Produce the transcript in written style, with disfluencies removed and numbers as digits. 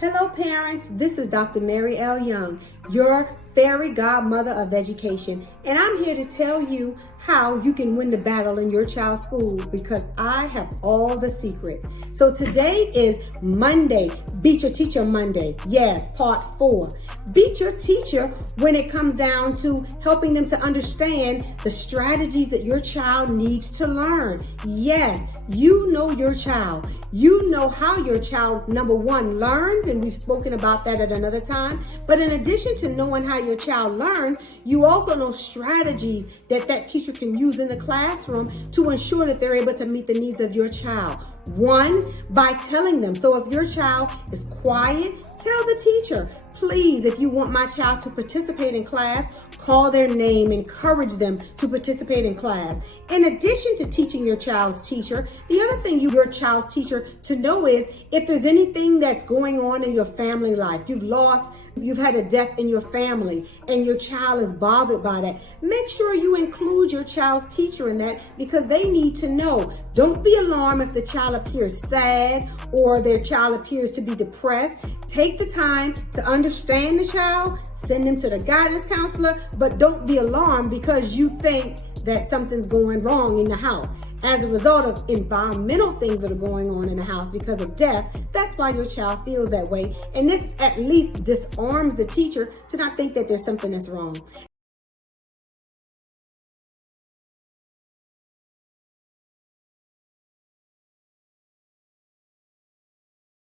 Hello parents, this is Dr. Mary L. Young, your fairy godmother of education, and I'm here to tell you how you can win the battle in your child's school because I have all the secrets. So today is Monday, Beat Your Teacher Monday. Yes, part 4. Beat your teacher when it comes down to helping them to understand the strategies that your child needs to learn. Yes, you know your child. You know how your child, number one, learns, and we've spoken about that at another time. But in addition to knowing how your child learns, you also know strategies that that teacher can use in the classroom to ensure that they're able to meet the needs of your child. One, by telling them. So if your child is quiet, tell the teacher, please, if you want my child to participate in class, call their name, encourage them to participate in class. In addition to teaching your child's teacher, the other thing your child's teacher to know is if there's anything that's going on in your family life, you've had a death in your family and your child is bothered by that, make sure you include your child's teacher in that because they need to know. Don't be alarmed if the child appears sad or their child appears to be depressed. Take the time to understand the child, send them to the guidance counselor, but don't be alarmed because you think that something's going wrong in the house. As a result of environmental things that are going on in the house because of death, that's why your child feels that way. And this at least disarms the teacher to not think that there's something that's wrong.